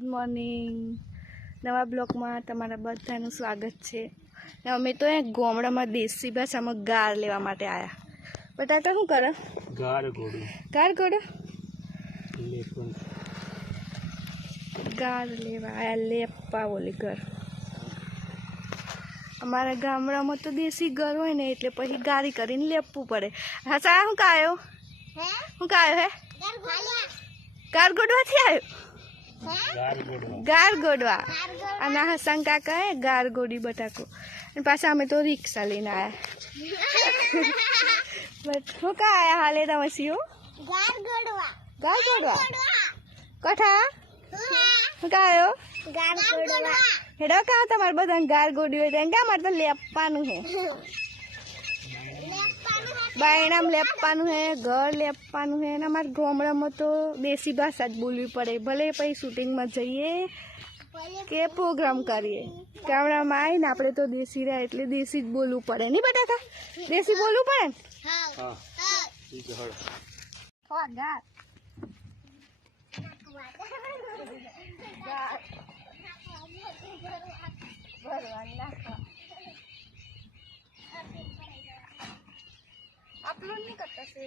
Good morning, નવા બ્લોગમાં તમારા બધાનું સ્વાગત છે। અમે તો અહીંયા ગામડામાં દેશી ભાષામાં ગાર લેવા માટે આવ્યા। બટાકા શું કરે? ગાર ગોડો ગાર લેવા આવ્યા, લેપા બોલી ઘર। અમારા ગામડામાં તો દેશી ઘર હોય ને એટલે પછી ગારી કરીને લેપવું પડે। હા સા શું કાયો હે ગાર ગોડવાથી આવ્યો? ગાર ગોડવા અને હસન કાકા હે ગાર ગોડી બટાકો અને પાછા અમે તો રિક્ષા લઈને આવ્યા। બટ શું કા આયા હાલે તમે સીઓ? ગાર ગોડવા કઠા શું કાયો? ગાર ગોડવા હેડો કા તમારે બધાને ગાર ગોડી હોય ત્યાં મારે તો લેપવાનું હે, બાયણામ લેપવાનું હે, ઘર લેપવાનું હે। અને અમારા ગામડામાં તો દેશી ભાષા જ બોલવી પડે, ભલે પછી શૂટિંગમાં જઈએ કે પ્રોગ્રામ કરીએ। ગામડામાં આવીને આપણે તો દેશી રહ્યા એટલે દેશી જ બોલવું પડે નહીં બટાકા? દેશી બોલવું પડે ને? अपलोड नहीं करता से